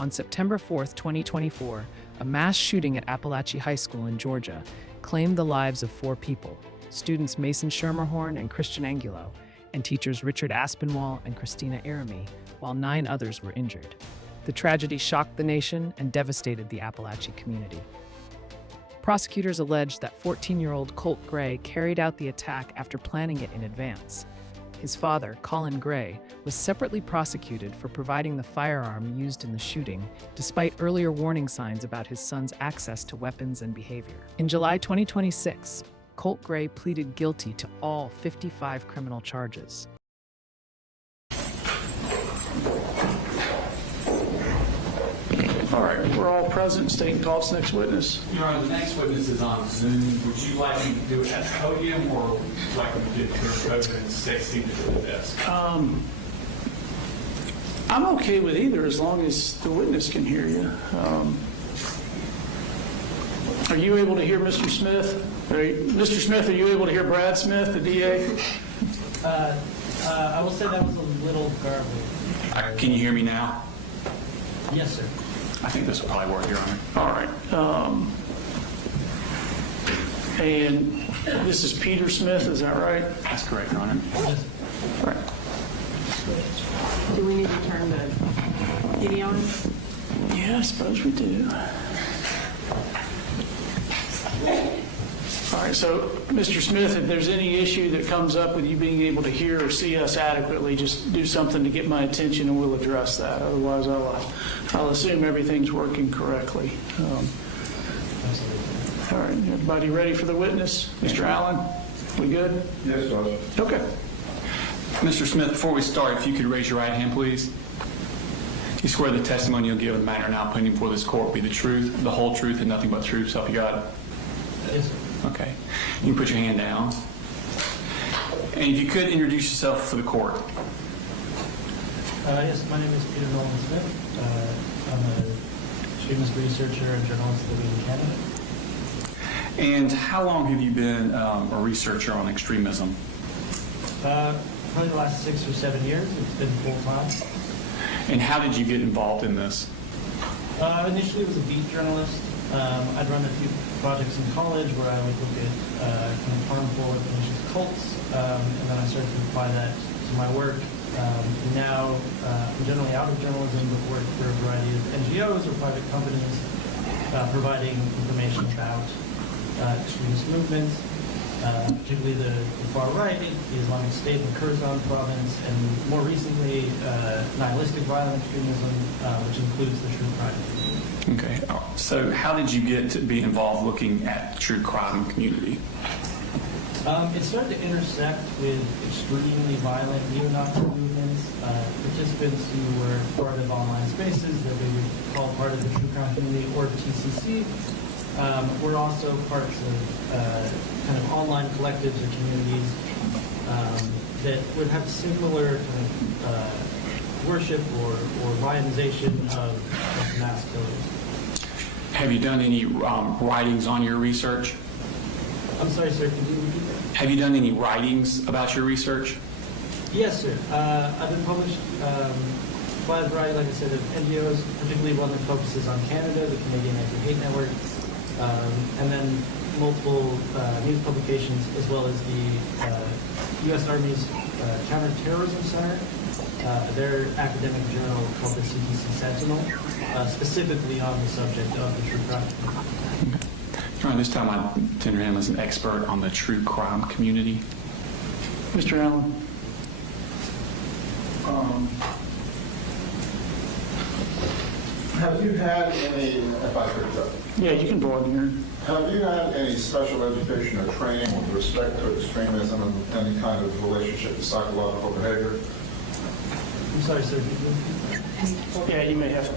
On September 4, 2024, a mass shooting at Apalachee High School in Georgia claimed the lives of 4 people, students Mason Schermerhorn and Christian Angulo, and teachers Richard Aspinwall and Christina Aramy, while 9 others were injured. The tragedy shocked the nation and devastated the Apalachee community. Prosecutors alleged that 14-year-old Colt Gray carried out the attack after planning it in advance. His father, Colt Gray, was separately prosecuted for providing the firearm used in the shooting, despite earlier warning signs about his son's access to weapons and behavior. In July 2026, Colt Gray pleaded guilty to all 55 criminal charges. All right, we're all present. State and call next witness. Your Honor, the next witness is on Zoom. Would you like me to do it at the podium, or would you like me to do it here at and stay seated at the desk? I'm okay with either as long as the witness can hear you. Are you able to hear Mr. Smith? Mr. Smith, are you able to hear Brad Smith, the DA? I will say that was a little garbled. Can you hear me now? Yes, sir. I think this will probably work, Your Honor. All right. And this is Peter Smith, is that right? That's correct, Your Honor. All right. Do we need to turn the video on? Yeah, I suppose we do. All right, so Mr. Smith, if there's any issue that comes up with you being able to hear or see us adequately, just do something to get my attention and we'll address that. Otherwise, I'll assume everything's working correctly. All right, everybody ready for the witness? Mr. Allen, we good? Yes, Judge. Okay. Mr. Smith, before we start, if you could raise your right hand, please. You swear the testimony you'll give in the matter now pending before this court will be the truth, the whole truth, and nothing but the truth, so help you God? Yes, sir. Okay. You can put your hand down. And if you could introduce yourself for the court. Yes, my name is Peter Nolan Smith. I'm a extremist researcher and journalist living in Canada. And how long have you been a researcher on extremism? Probably the last 6 or 7 years. It's been full-time. And how did you get involved in this? Initially, I was a beat journalist. I'd run a few projects in college where I would look at kind of harmful and pernicious cults, and then I started to apply that to my work. Now, I'm generally out of journalism, but work for a variety of NGOs or private companies, providing information about extremist movements, particularly the far right, the Islamic State in the Kurdistan province, and more recently, nihilistic violent extremism, which includes the true crime community. Okay. So how did you get to be involved looking at the true crime community? It started to intersect with extremely violent neo-Nazi movements, participants who were part of online spaces that we would call part of the true crime community, or TCC. We're also parts of kind of online collectives or communities that would have similar kind of worship or lionization of mass killers. Have you done any writings on your research? I'm sorry, sir, could you repeat that? Have you done any writings about your research? Yes, sir. I've been published by a variety, like I said, of NGOs, particularly one that focuses on Canada, the Canadian Anti-Hate Network, and then multiple news publications, as well as the U.S. Army's Counterterrorism Center, their academic journal called the CTC Sentinel, specifically on the subject of the true crime community. All right, this time I tender him as an expert on the true crime community. Mr. Allen. Have you had any, if I could, Yeah, you can go on here. have you had any special education or training with respect to extremism and any kind of relationship to psychological behavior? I'm sorry, sir. Could you repeat that? Yeah, you may have to.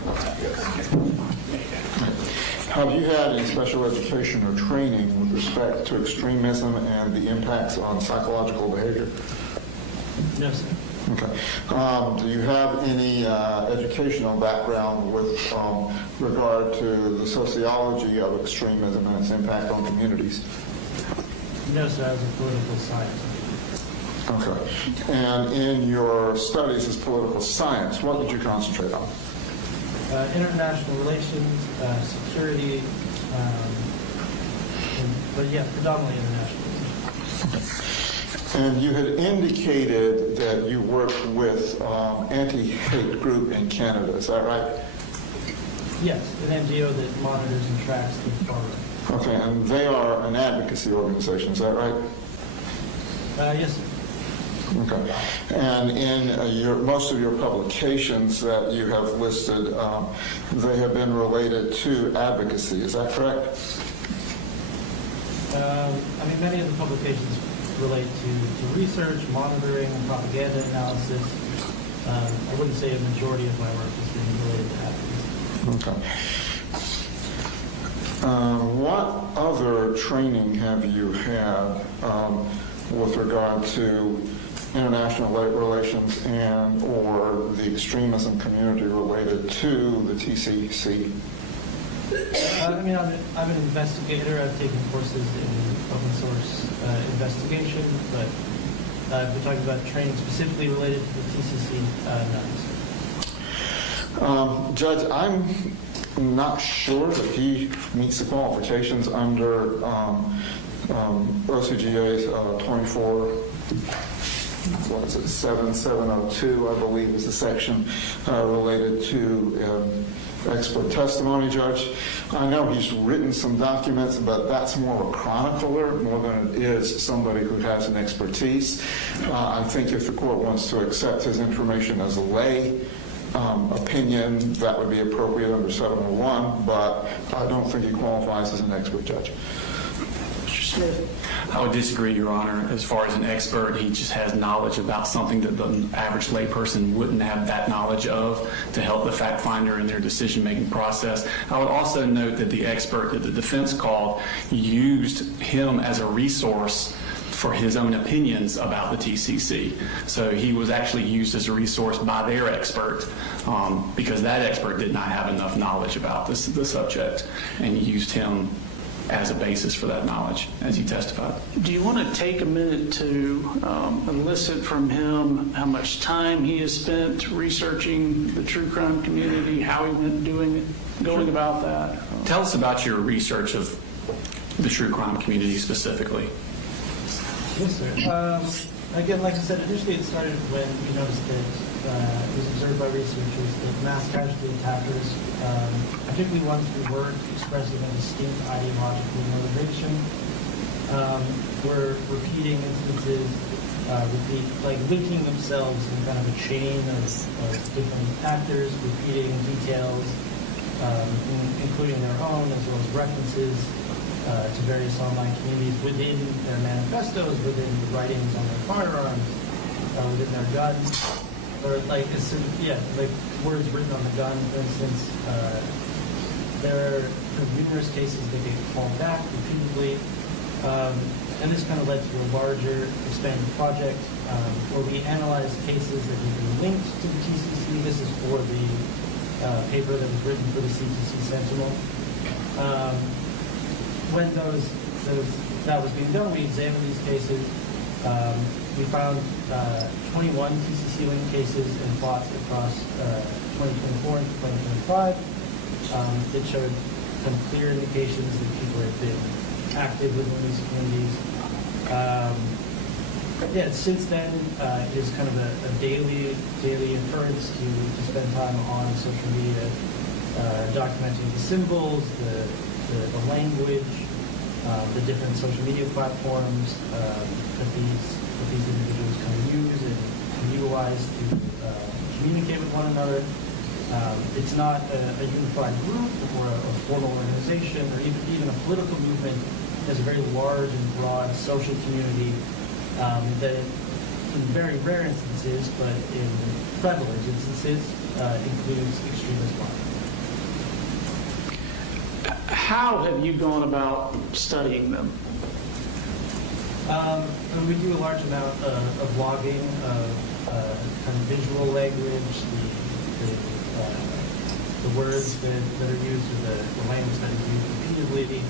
Have you had any special education or training with respect to extremism and the impacts on psychological behavior? No, sir. Okay. Do you have any educational background with regard to the sociology of extremism and its impact on communities? No, sir. I was a political science. Okay. And in your studies as political science, what did you concentrate on? international relations, security, but yeah, predominantly international. And you had indicated that you worked with anti-hate group in Canada, is that right? Yes, an NGO that monitors and tracks the far right. Okay, and they are an advocacy organization, is that right? Yes. Okay. And in most of your publications that you have listed, they have been related to advocacy, is that correct? I mean, many of the publications relate to research, monitoring, propaganda analysis. I wouldn't say a majority of my work has been related to advocacy. Okay. What other training have you had with regard to international relations and or the extremism community related to the TCC? I mean, I'm an investigator. I've taken courses in open source investigation, but if we're talking about training specifically related to the TCC, no. Judge, I'm not sure that he meets the qualifications under OCGA's 7702, I believe, is the section related to expert testimony, Judge. I know he's written some documents, but that's more of a chronicler more than it is somebody who has an expertise. I think if the court wants to accept his information as a lay opinion, that would be appropriate under 701, but I don't think he qualifies as an expert, Judge. Mr. Smith? I would disagree, Your Honor. As far as an expert, he just has knowledge about something that the average layperson wouldn't have that knowledge of to help the fact finder in their decision-making process. I would also note that the expert that the defense called used him as a resource for his own opinions about the TCC. So he was actually used as a resource by their expert because that expert did not have enough knowledge about the subject, and he used him as a basis for that knowledge as he testified. Do you want to take a minute to elicit from him how much time he has spent researching the true crime community, how he went going about that? Tell us about your research of the true crime community specifically. Yes, sir. Again, like I said, initially it started when we noticed that it was observed by researchers that mass casualty attackers, particularly ones who weren't expressing a distinct ideological motivation, were repeating instances, linking themselves in kind of a chain of different actors, repeating details, including their own, as well as references to various online communities within their manifestos, within the writings on their firearms, within their guns, or like words written on the gun, for instance. There are numerous cases that get called back repeatedly, and this kind of led to a larger expanded project where we analyzed cases that had been linked to the TCC. This is for the paper that was written for the CTC Sentinel. When that was being done, we examined these cases. We found 21 TCC-linked cases and plots across 2024 and 2025 that showed some clear indications that people have been active within these communities. Since then, it is kind of a daily occurrence to spend time on social media, documenting the symbols, the language, the different social media platforms that these individuals can use and utilize to communicate with one another. It's not a unified group or a formal organization or even a political movement. It has a very large and broad social community that in very rare instances, but in prevalent instances, includes extremist violence. How have you gone about studying them? We do a large amount of logging of kind of visual language, the words that are used, or the language that is used repeatedly,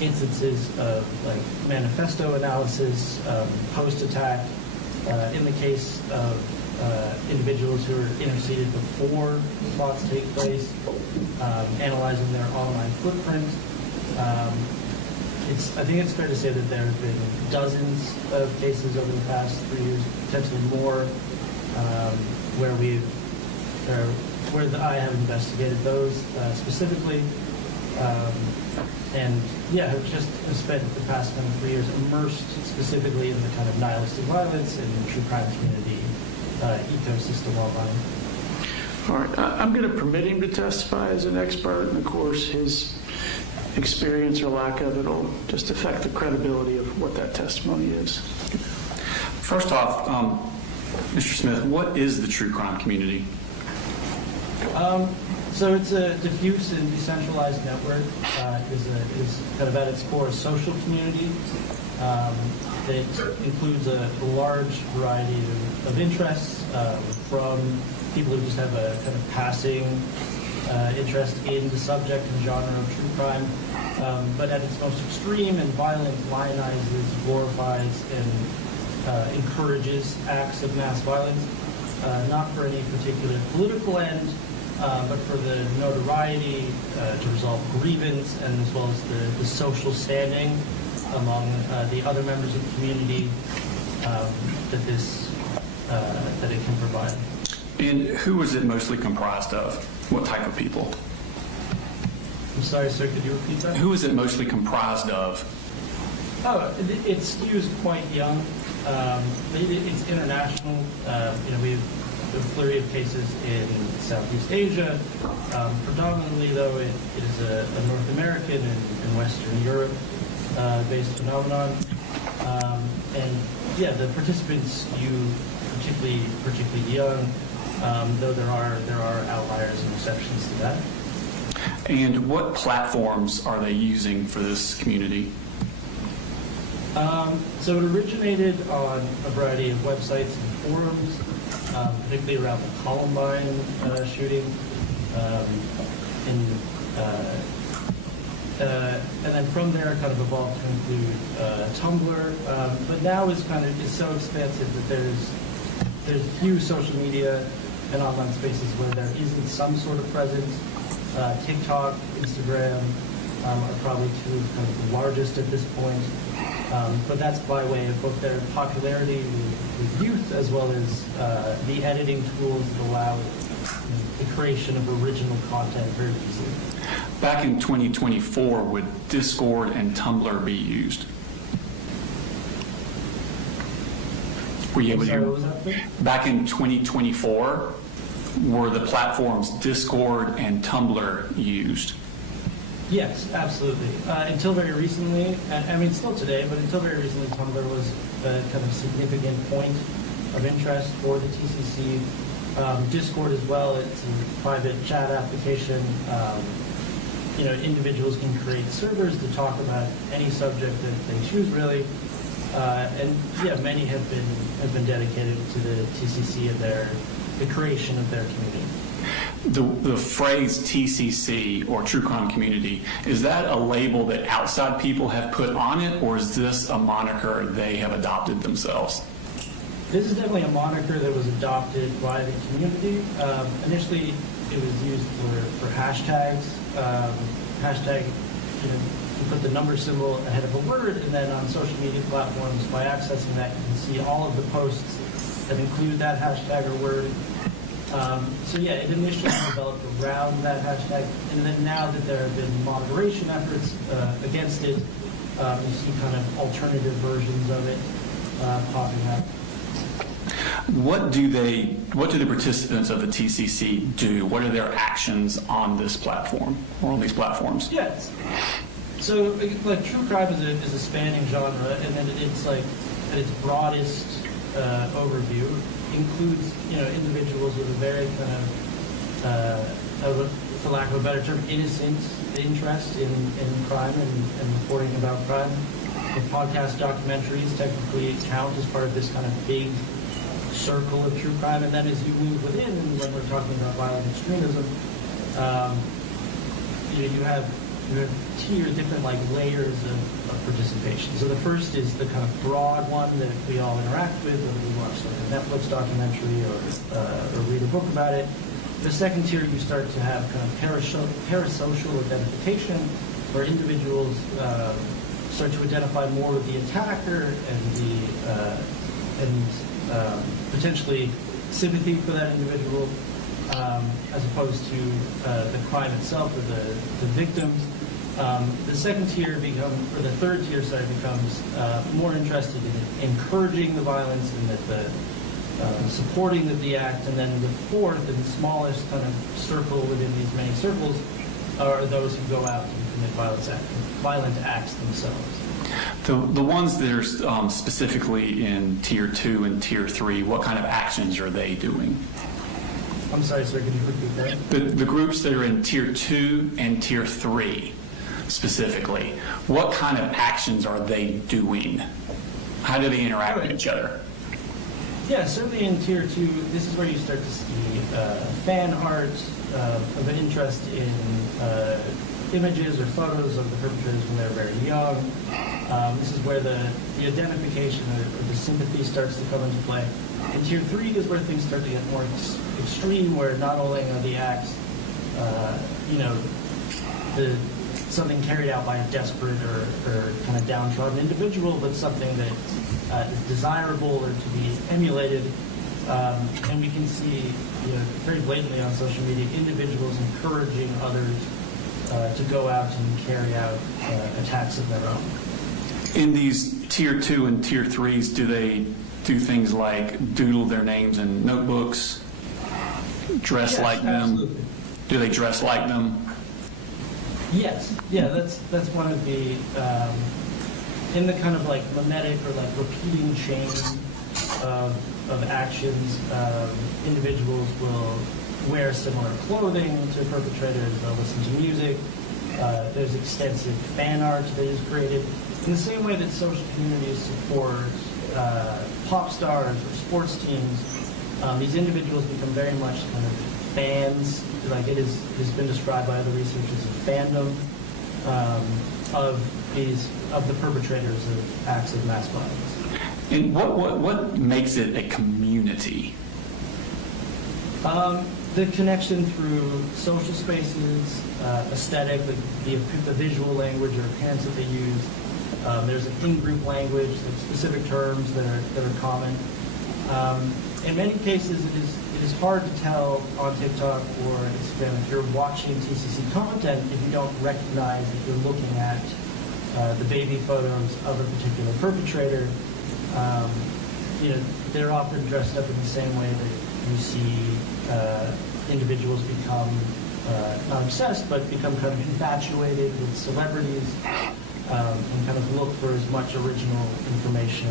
instances of like manifesto analysis, post-attack. In the case of individuals who are interceded before plots take place, analyzing their online footprint. I think it's fair to say that there have been dozens of cases over the past 3 years, potentially more, where I have investigated those specifically. And yeah, have just spent the past kind of 3 years immersed specifically in the kind of nihilistic violence and true crime community ecosystem online. All right, I'm going to permit him to testify as an expert, and of course his experience or lack of it will just affect the credibility of what that testimony is. First off, Mr. Smith, what is the true crime community? So it's a diffuse and decentralized network. It is kind of at its core a social community that includes a large variety of interests, from people who just have a kind of passing interest in the subject and genre of true crime, but at its most extreme and violent, lionizes, glorifies, and encourages acts of mass violence, not for any particular political end, but for the notoriety, to resolve grievance, and as well as the social standing among the other members of the community that it can provide. And who is it mostly comprised of? What type of people? I'm sorry, sir, could you repeat that? Who is it mostly comprised of? Oh, it skews quite young. It's international. We have a flurry of cases in Southeast Asia. Predominantly, though, it is a North American and Western Europe based phenomenon. And yeah, the participants skew particularly young, though there are outliers and exceptions to that. And what platforms are they using for this community? So it originated on a variety of websites and forums, particularly around the Columbine shooting, and then from there kind of evolved to include Tumblr, but now is so expansive that there's few social media and online spaces where there isn't some sort of presence. TikTok, Instagram are probably two of kind of the largest at this point. But that's by way of both their popularity with youth as well as the editing tools that allow the creation of original content very easily. Back in 2024, would Discord and Tumblr be used? Were you able Sorry, what to? was that? Back in 2024, were the platforms Discord and Tumblr used? Yes, absolutely. Until very recently, I mean still today, but until very recently, Tumblr was a kind of significant point of interest for the TCC. Discord as well, it's a private chat application. Individuals can create servers to talk about any subject that they choose, really. And yeah, many have been dedicated to the TCC and the creation of their community. The phrase TCC, or True Crime Community, is that a label that outside people have put on it, or is this a moniker they have adopted themselves? This is definitely a moniker that was adopted by the community. Initially, it was used for hashtags. Hashtag, you put the number symbol ahead of a word, and then on social media platforms, by accessing that, you can see all of the posts that include that hashtag or word. So yeah, it initially developed around that hashtag, and then now that there have been moderation efforts against it, you see kind of alternative versions of it popping up. What do the participants of the TCC do? What are their actions on this platform or on these platforms? Yes. So like true crime is a spanning genre, and then it's like at its broadest overview includes individuals with a very kind of, for lack of a better term, innocent interest in crime and reporting about crime. The podcast documentaries technically count as part of this kind of big circle of true crime, and then as you move within, and when we're talking about violent extremism, you have different like layers of participation. So the first is the kind of broad one that we all interact with, whether we watch like a Netflix documentary or spoke about it. The second tier, you start to have kind of parasocial identification, where individuals start to identify more with the attacker and potentially sympathy for that individual, as opposed to the crime itself or the victims. The second tier or the third tier, becomes more interested in encouraging the violence and supporting the act. And then the fourth and smallest kind of circle within these many circles are those who go out and commit violent acts themselves. The ones that are specifically in Tier 2 and Tier 3, what kind of actions are they doing? I'm sorry, sir, could you repeat that? The groups that are in Tier 2 and Tier 3, specifically, what kind of actions are they doing? How do they interact with each other? Yeah, certainly in Tier 2, this is where you start to see fan art of an interest in images or photos of the perpetrators when they're very young. This is where the identification or the sympathy starts to come into play. And Tier 3 is where things start to get more extreme, where not only are the acts, something carried out by a desperate or kind of downtrodden individual, but something that is desirable or to be emulated. And we can see very blatantly on social media individuals encouraging others to go out and carry out attacks of their own. In these Tier 2 and Tier 3s, do they do things like doodle their names in notebooks, dress like them? Absolutely. Do they dress like them? Yes. Yeah, that's one of the, in the kind of like mimetic or like repeating chain of actions, individuals will wear similar clothing to perpetrators, they'll listen to music, there's extensive fan art that is created. In the same way that social communities support pop stars or sports teams, these individuals become very much kind of fans, like it has been described by other researchers as fandom of the perpetrators of acts of mass violence. And what makes it a community? The connection through social spaces, aesthetic, the visual language or appearance that they use. There's an in-group language, like specific terms that are common. In many cases, it is hard to tell on TikTok or Instagram if you're watching TCC content if you don't recognize that you're looking at the baby photos of a particular perpetrator. They're often dressed up in the same way that you see individuals become not obsessed, but become kind of infatuated with celebrities and kind of look for as much original information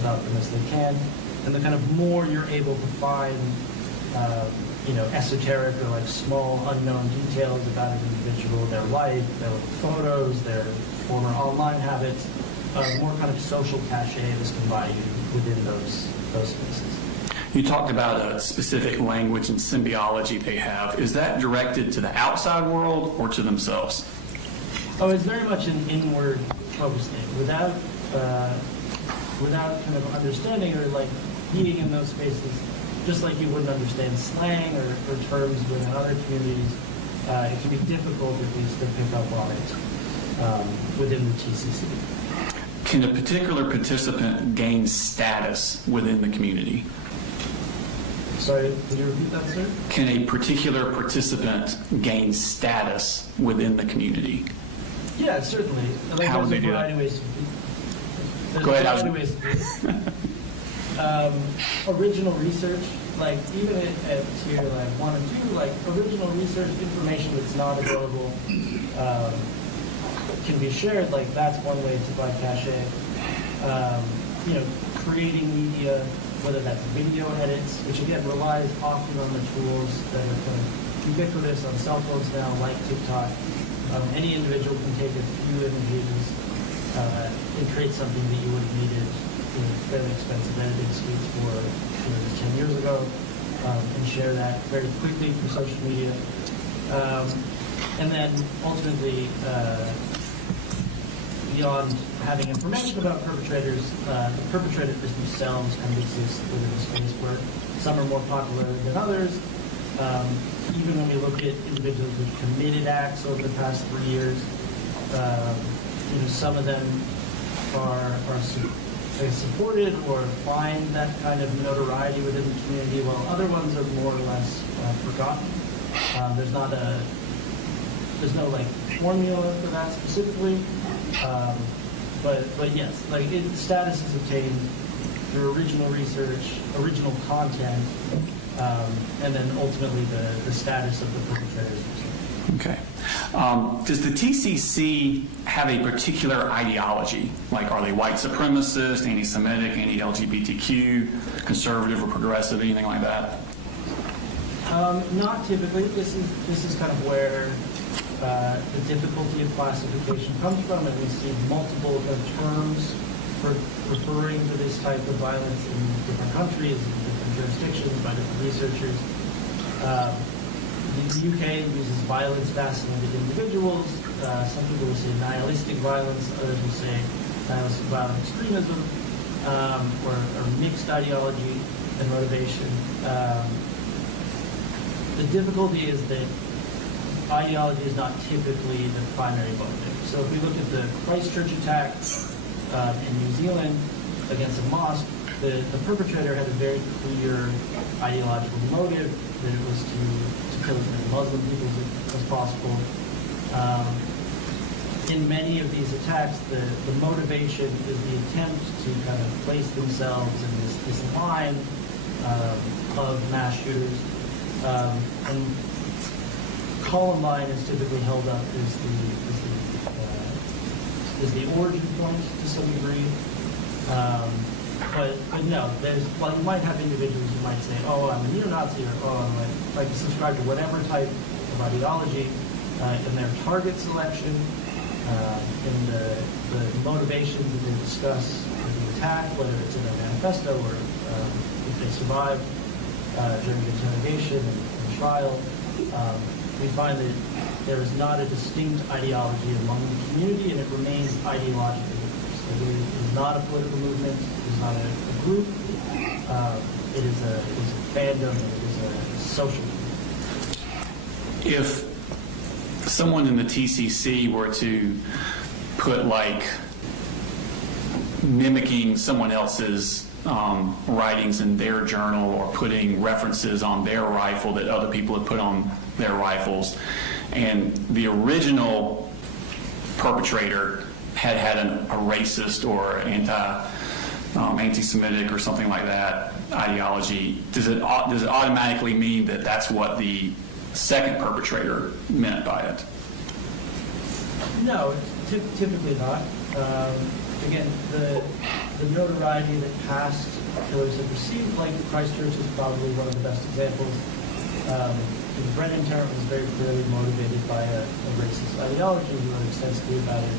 about them as they can. And the kind of more you're able to find, esoteric or like small unknown details about an individual, their life, their photos, their former online habits, more kind of social cachet is can buy you within those spaces. You talked about a specific language and symbiology they have. Is that directed to the outside world or to themselves? Oh, it's very much an inward focused thing. Without kind of understanding or like being in those spaces, just like you wouldn't understand slang or terms within other communities, it can be difficult at least to pick up on it within the TCC. Can a particular participant gain status within the community? Sorry, could you repeat that, sir? Can a particular participant gain status within the community? Yeah, certainly. Like, How would they do that? Go ahead, original research, like even at tier like 1 and 2, like original research information that's not available can be shared. Like that's one way to buy cachet. Creating media, whether that's video edits, which again relies often on the tools that are kind of ubiquitous on cell phones now, like TikTok. Any individual can take a few images and create something that you would have needed fairly expensive editing suites for 10 years ago, and share that very quickly through social media. And then ultimately, beyond having information about perpetrators, the perpetrators themselves kind of exist within a space where Some are more popular than others. Even when we look at individuals who've committed acts over the past 3 years, some of them are supported or find that kind of notoriety within the community, while other ones are more or less forgotten. There's no like formula for that specifically, but yes, like status is obtained through original research, original content, and then ultimately the status of the perpetrators. Okay. Does the TCC have a particular ideology? Like, are they white supremacist, anti-Semitic, anti-LGBTQ, conservative or progressive, anything like that? Not typically. This is kind of where the difficulty of classification comes from, and we see multiple terms for referring to this type of violence in different countries, in different jurisdictions, by different researchers. The UK uses violence-fascinated individuals. Some people will say nihilistic violence, others will say nihilistic violent extremism, or mixed ideology and motivation. The difficulty is that ideology is not typically the primary motivator. So if we look at the Christchurch attack in New Zealand against a mosque, the perpetrator had a very clear ideological motive, that it was to kill as many Muslim people as possible. In many of these attacks, the motivation is the attempt to kind of place themselves in this line of mass shooters. And Columbine is typically held up as the origin point to some degree. But no, you might have individuals who might say, oh, I'm a neo-Nazi, or oh, I'm like subscribe to whatever type of ideology in their target selection, in the motivations that they discuss in the attack, whether it's in their manifesto or if they survive during the interrogation and trial. We find that there is not a distinct ideology among the community, and it remains ideological. So it is not a political movement, it is not a group, it is a fandom, it is a social movement. If someone in the TCC were to put, like, mimicking someone else's writings in their journal, or putting references on their rifle that other people had put on their rifles, and the original perpetrator had a racist or anti-Semitic or something like that ideology, does it automatically mean that that's what the second perpetrator meant by it? No, typically not. Again, the notoriety that past killers have received, like Christchurch, is probably one of the best examples. Brennan Tarrant was very clearly motivated by a racist ideology. He wrote extensively about it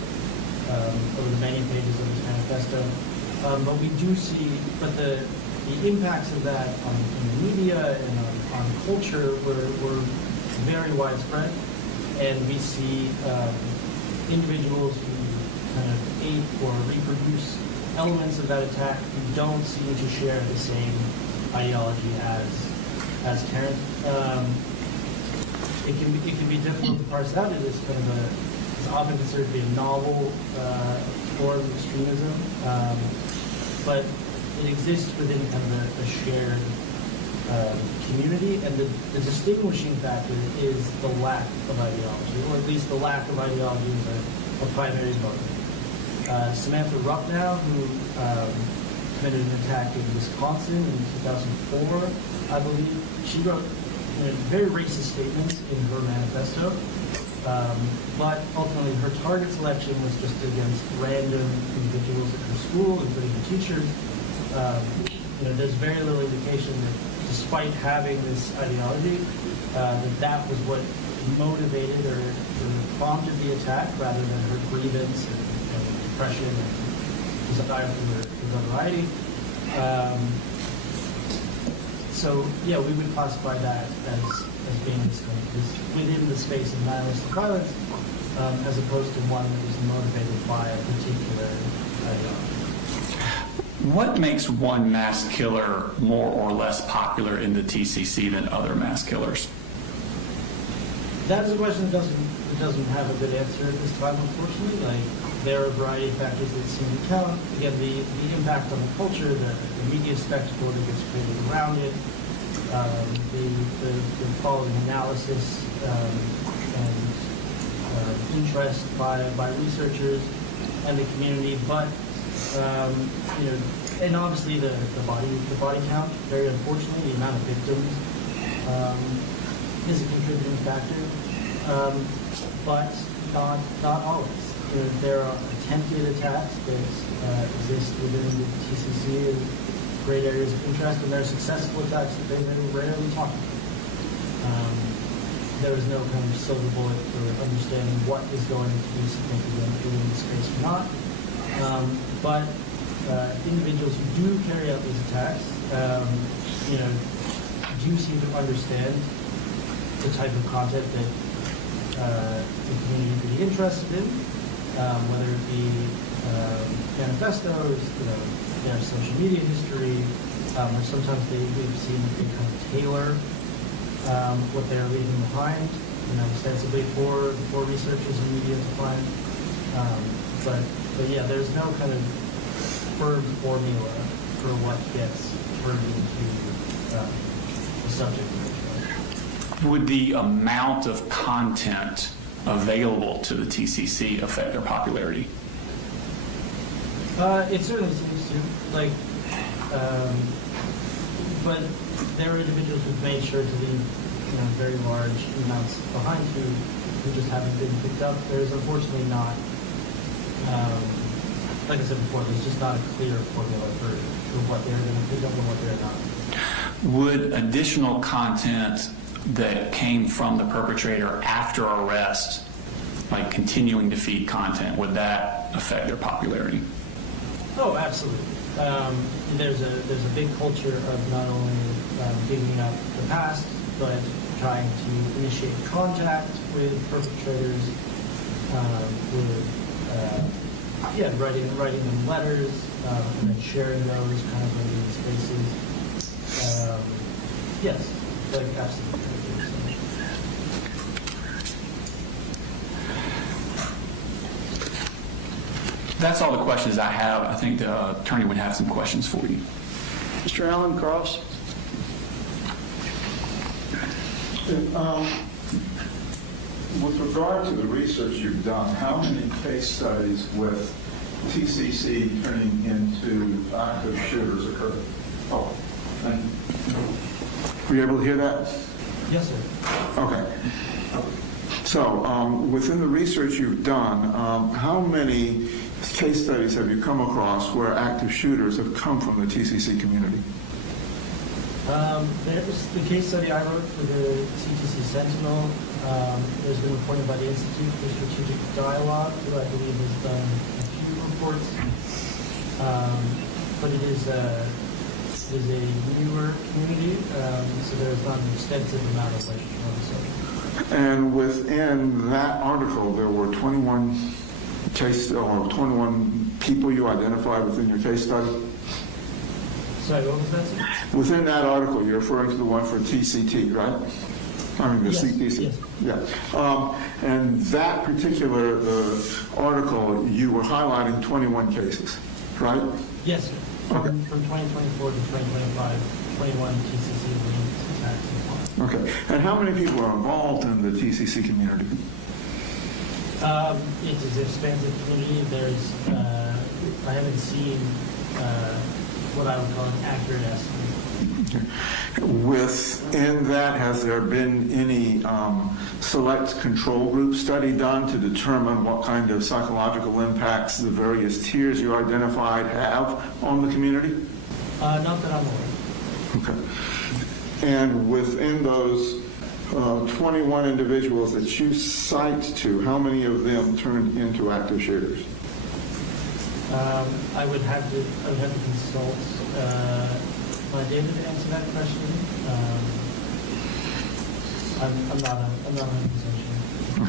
over the many pages of his manifesto. But we do see, the impacts of that in the media and on culture were very widespread, and we see individuals who kind of ape or reproduce elements of that attack who don't seem to share the same ideology as Tarrant. It can be difficult to parse out. It is kind of it's often considered to be a novel form of extremism, but it exists within kind of a shared community, and the distinguishing factor is the lack of ideology, or at least the lack of ideology is a primary motive. Samantha Rucknow, who committed an attack in Wisconsin in 2004, I believe, she wrote very racist statements in her manifesto, but ultimately her target selection was just against random individuals at her school, including the teachers. There's very little indication that despite having this ideology, that was what motivated or prompted the attack, rather than her grievance and depression and desire for notoriety. So yeah, we would classify that as being this within the space of nihilistic violence, as opposed to one that was motivated by a particular ideology. What makes one mass killer more or less popular in the TCC than other mass killers? That's a question that doesn't have a good answer at this time, unfortunately. Like, there are a variety of factors that seem to count. Again, the impact on the culture, the media spectacle that gets created around it, the following analysis and interest by researchers and the community, but you know, and obviously the body count. Very unfortunately, the amount of victims is a contributing factor, but not always. You know, there are attempted attacks that exist within the TCC in great areas of interest, and there are successful attacks that they rarely talk about. There is no kind of silver bullet for understanding what is going to be significant in this case or not. But individuals who do carry out these attacks, you know, do seem to understand the type of content that the community would be interested in, whether it be manifestos, you know, their social media history, or sometimes we've seen that they kind of tailor what they're leaving behind, you know, ostensibly for researchers and media to find. But yeah, there's no kind of firm formula for what gets turned into the subject matter. Would the amount of content available to the TCC affect their popularity? It certainly seems to. Like, but there are individuals who've made sure to leave, you know, very large amounts behind who just haven't been picked up. There's unfortunately not, like I said before, there's just not a clear formula for what they're going to pick up and what they're not. Would additional content that came from the perpetrator after arrest, like continuing to feed content, would that affect their popularity? Oh, absolutely. There's a big culture of not only digging up the past, but trying to initiate contact with perpetrators, writing them letters, and then sharing those kind of in these spaces. Yes, like absolutely. That's all the questions I have. I think the attorney would have some questions for you. Mr. Allen Cross? With regard to the research you've done, how many case studies with TCC turning into active shooters occurred? Oh, thank you. Were you able to hear that? Yes, sir. Okay. So, within the research you've done, how many case studies have you come across where active shooters have come from the TCC community? There's the case study I wrote for the CTC Sentinel. There's been reported by the Institute for Strategic Dialogue, who I believe has done a few reports. But it is a newer community, so there's not an extensive amount of literature on the subject. And within that article, there were 21 people you identified within your case study? Sorry, what was that, sir? Within that article, you're referring to the one for TCT, right? I mean, the Yes, CTC. yes. Yeah. And that particular article, you were highlighting 21 cases, right? Yes, sir. From 2024 to 2025, 21 TCC linked attacks. Okay. And how many people are involved in the TCC community? It's an expansive community. There's, I haven't seen what I would call an accurate estimate. Within that, has there been any select control group study done to determine what kind of psychological impacts the various tiers you identified have on the community? Not that I'm aware. Okay. And within those 21 individuals that you cite to, how many of them turned into active shooters? I would have to consult my data to answer that question. I'm not 100% sure.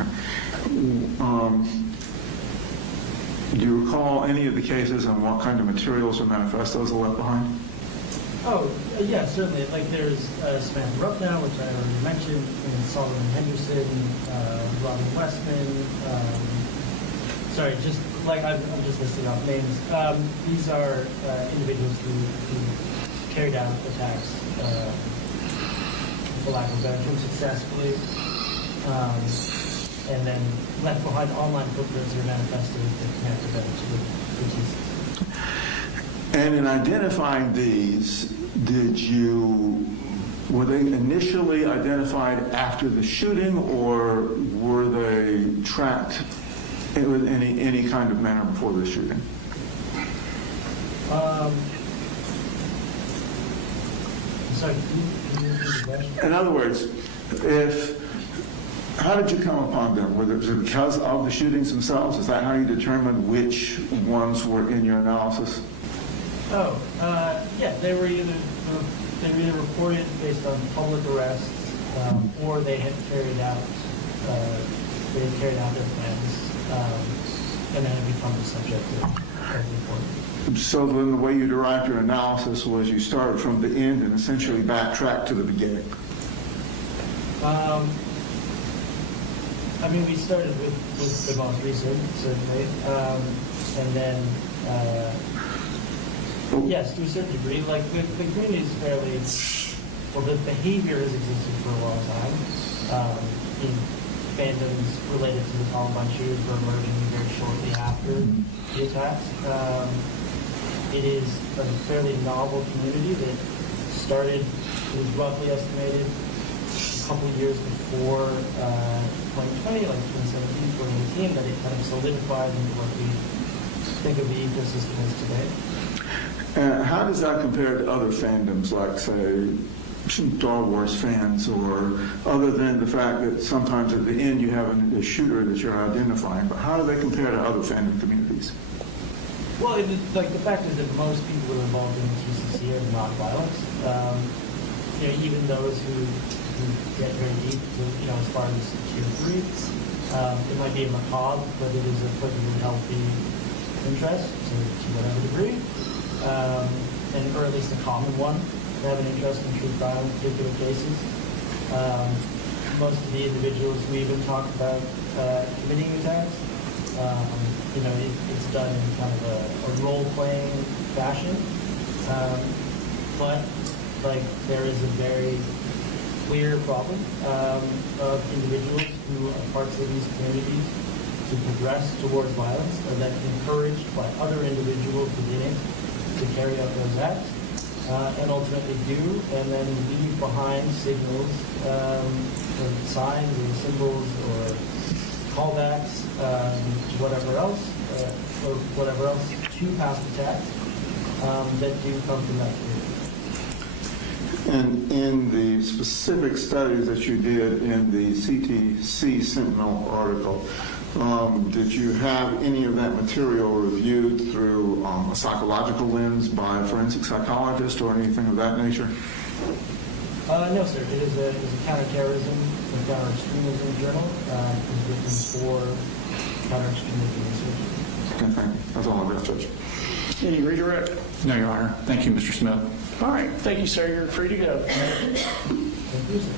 Okay. Do you recall any of the cases and what kind of materials or manifestos are left behind? Oh, yeah, certainly. Like there's Samantha Ruppnow, which I already mentioned, and Solomon Henderson, Robin Westman. Sorry, just like I'm just listing off names. These are individuals who carried out attacks, for lack of a better term, successfully, and then left behind online footprints or manifestos that connected them to the thesis. And in identifying these, were they initially identified after the shooting, or were they tracked in any kind of manner before the shooting? Sorry, can you repeat the question? In other words, how did you come upon them? Was it because of the shootings themselves? Is that how you determined which ones were in your analysis? Oh, yeah, they were either reported based on public arrests, or they had carried out their plans, and then had become the subject of reporting. So then the way you derived your analysis was you started from the end and essentially backtracked to the beginning. I mean, we started with the most recent, certainly, and then, yes, to a certain degree, like the community is fairly, well, the behavior has existed for a long time. Fandoms related to the Columbine shooters were emerging very shortly after the attacks. It is a fairly novel community that started, it was roughly estimated, a couple of years before 2020, like 2017, 2018, that it kind of solidified into what we think of the ecosystem as today. And how does that compare to other fandoms, like, say, Star Wars fans, or other than the fact that sometimes at the end you have a shooter that you're identifying, but how do they compare to other fandom communities? Well, like the fact is that most people who are involved in TCC are nonviolent. Even those who get very deep, as far as tier 3, it might be a macabre, but it is a perfectly healthy interest to whatever degree, or at least a common one. They have an interest in truth crime in particular cases. Most of the individuals we even talk about committing attacks, it's done in kind of a role-playing fashion. But there is a very clear problem of individuals who are parts of these communities to progress towards violence, and then encouraged by other individuals within it to carry out those acts, and ultimately do, and then leave behind signals, or signs or symbols or callbacks to whatever else to past attacks that do come from that community. And in the specific studies that you did in the CTC Sentinel article, did you have any of that material reviewed through a psychological lens by a forensic psychologist or anything of that nature? No, sir. It is a counterterrorism and counter-extremism journal. It was written for counter-extremism research. Okay, thank you. That's all I've got, Judge. Any redirect? No, Your Honor. Thank you, Mr. Smith. All right. Thank you, sir. You're free to go. Thank you, sir.